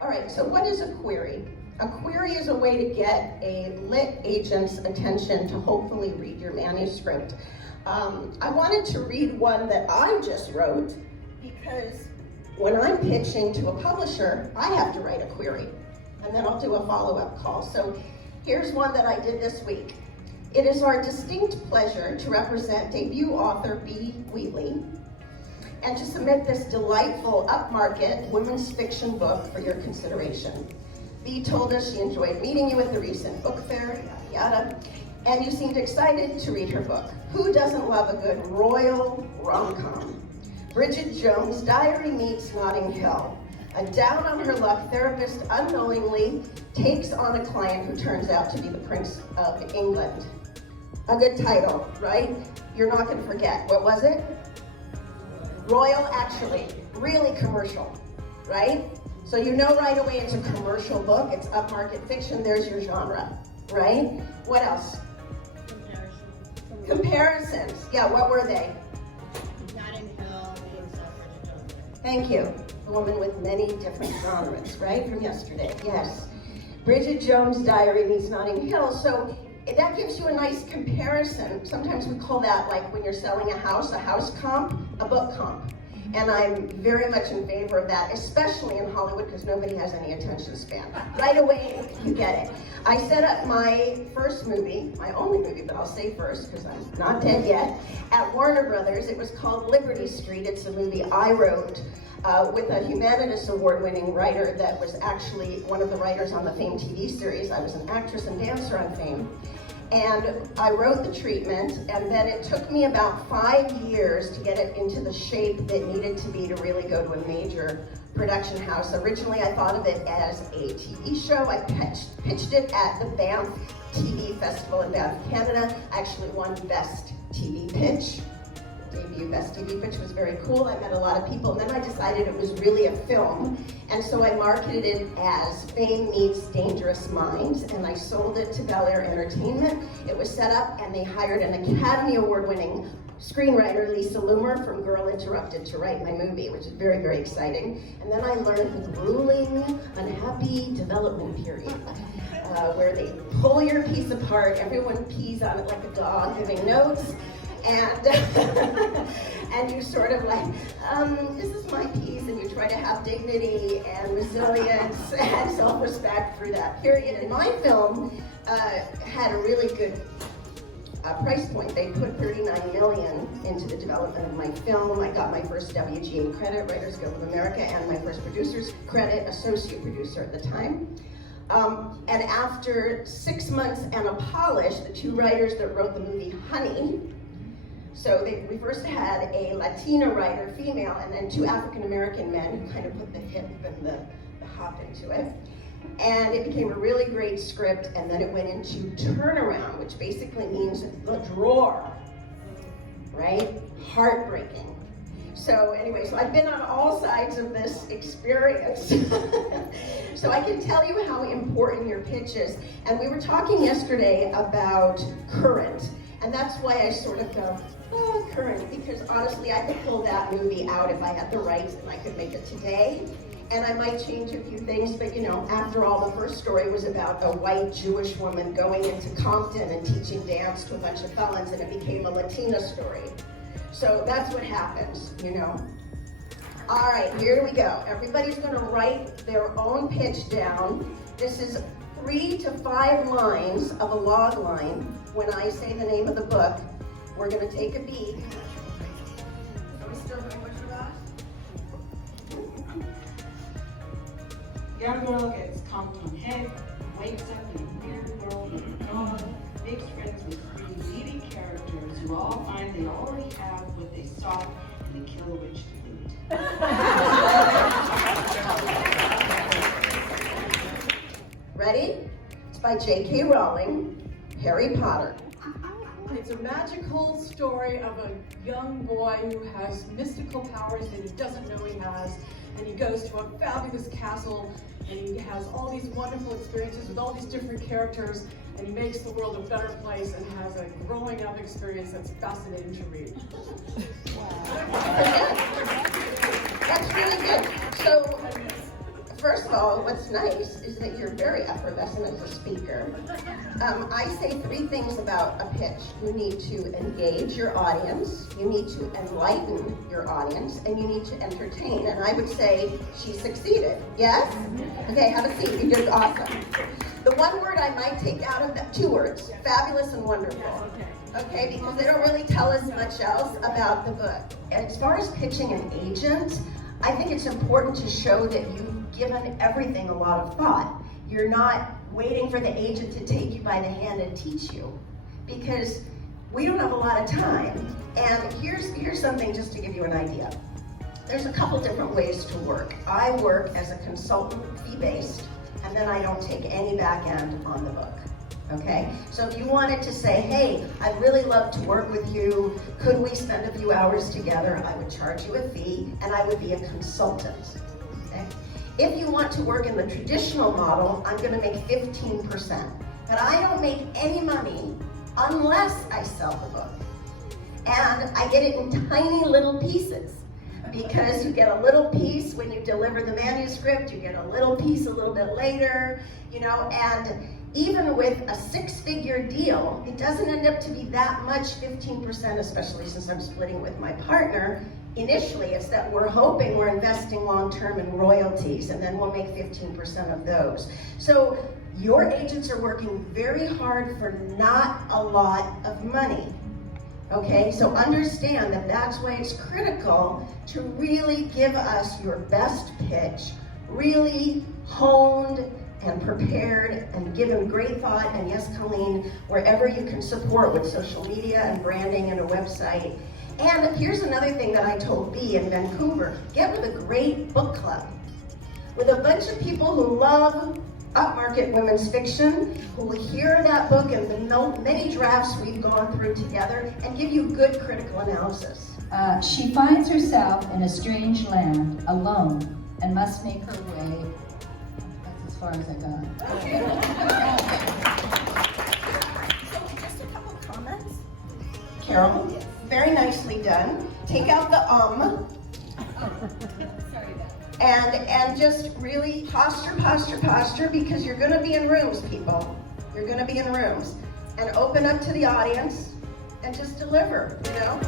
All right, so what is a query? A query is a way to get a lit agent's attention to hopefully read your manuscript. I wanted to read one that I just wrote because when I'm pitching to a publisher, I have to write a query, and then I'll do a follow-up call. So here's one that I did this week. It is our distinct pleasure to represent debut author B. Wheatley and to submit this delightful upmarket women's fiction book for your consideration. B told us she enjoyed meeting you at the recent book fair, yada yada, and you seemed excited to read her book. Who doesn't love a good royal rom-com? Bridget Jones' Diary meets Notting Hill. A down on her luck therapist unknowingly takes on a client who turns out to be the Prince of England. A good title, right? You're not going to forget. What was it? Royal, actually. Really commercial, right? So you know right away it's a commercial book. It's upmarket fiction. There's your genre, right? What else? Comparisons. Yeah, what were they? Notting Hill, Bridget Jones. Thank you. A woman with many different genres, right? From yesterday, yes. Bridget Jones' Diary meets Notting Hill. So that gives you a nice comparison. Sometimes we call that, like when you're selling a house comp, a book comp. And I'm very much in favor of that, especially in Hollywood, because nobody has any attention span. Right away, you get it. I set up my first movie, my only movie, but I'll say first, because I'm not dead yet, at Warner Brothers. It was called Liberty Street. It's a movie I wrote with a Humanitas Award-winning writer that was actually one of the writers on the Fame TV series. I was an actress and dancer on Fame. And I wrote the treatment, and then it took me about 5 years to get it into the shape that needed to be to really go to a major production house. Originally, I thought of it as a TV show. I pitched it at the Banff TV Festival in Banff, Canada. I actually won Best TV Pitch. Debut Best TV Pitch was very cool. I met a lot of people, and then I decided it was really a film, and so I marketed it as Fame Meets Dangerous Minds, and I sold it to Bel Air Entertainment. It was set up, and they hired an Academy Award-winning screenwriter, Lisa Loomer, from Girl Interrupted to write my movie, which is very, very exciting. And then I learned the grueling, unhappy development period, where they pull your piece apart, everyone pees on it like a dog, giving notes, and and you sort of like, this is my piece, and you try to have dignity and resilience and self-respect through that period. And my film had a really good price point. They put $39 million into the development of my film. I got my first WGA credit, Writers Guild of America, and my first producer's credit, associate producer at the time. And after 6 months and a polish, the two writers that wrote the movie Honey, so we first had a Latina writer, female, and then two African-American men who kind of put the hip and the hop into it. And it became a really great script, and then it went into turnaround, which basically means the drawer, right? Heartbreaking. So anyway, so I've been on all sides of this experience. So I can tell you how important your pitch is. And we were talking yesterday about current, and that's why I sort of go, oh, current, because honestly, I could pull that movie out if I had the rights and I could make it today. And I might change a few things, but you know, after all, the first story was about a white Jewish woman going into Compton and teaching dance to a bunch of felons, and it became a Latina story. So that's what happens, you know. All right, here we go. Everybody's gonna write their own pitch down. This is 3 to 5 lines of a log line. When I say the name of the book, we're gonna take a beat. Are we still doing what you got? Young girl gets Compton head, wakes up in a weird world of God, makes friends with 3 leading characters who all find they already have what they sought, and they kill a witch to boot. Ready? It's by J.K. Rowling, Harry Potter. It's a magical story of a young boy who has mystical powers that he doesn't know he has, and he goes to a fabulous castle, and he has all these wonderful experiences with all these different characters, and he makes the world a better place and has a growing up experience that's fascinating to read. That's really good. So, first of all, what's nice is that you're very effervescent as a speaker. I say 3 things about a pitch. You need to engage your audience, you need to enlighten your audience, and you need to entertain. And I would say she succeeded. Yes? Okay, have a seat. You did awesome. The one word I might take out of that, 2 words, fabulous and wonderful. Okay, because they don't really tell us much else about the book. As far as pitching an agent, I think it's important to show that you've given everything a lot of thought. You're not waiting for the agent to take you by the hand and teach you, because we don't have a lot of time. And here's something just to give you an idea. There's a couple different ways to work. I work as a consultant, fee-based, and then I don't take any back end on the book. Okay, so if you wanted to say, hey, I'd really love to work with you, could we spend a few hours together? I would charge you a fee, and I would be a consultant. Okay? If you want to work in the traditional model, I'm going to make 15%. But I don't make any money unless I sell the book. And I get it in tiny little pieces, because you get a little piece when you deliver the manuscript, you get a little piece a little bit later, you know, and even with a 6-figure deal, it doesn't end up to be that much, 15%, especially since I'm splitting with my partner. Initially, it's that we're hoping we're investing long-term in royalties, and then we'll make 15% of those. So your agents are working very hard for not a lot of money. Okay, so understand that that's why it's critical to really give us your best pitch, really honed and prepared and given great thought. And yes, Colleen, wherever you can support with social media and branding and a website. And here's another thing that I told Bea in Vancouver: get with a great book club with a bunch of people who love upmarket women's fiction, who will hear that book and the many drafts we've gone through together and give you good critical analysis. She finds herself in a strange land, alone, and must make her way. That's as far as I got. Okay. So just a couple comments. Carol, very nicely done. Take out the and just really posture, because you're going to be in rooms, people. You're going to be in rooms. And open up to the audience and just deliver, you know?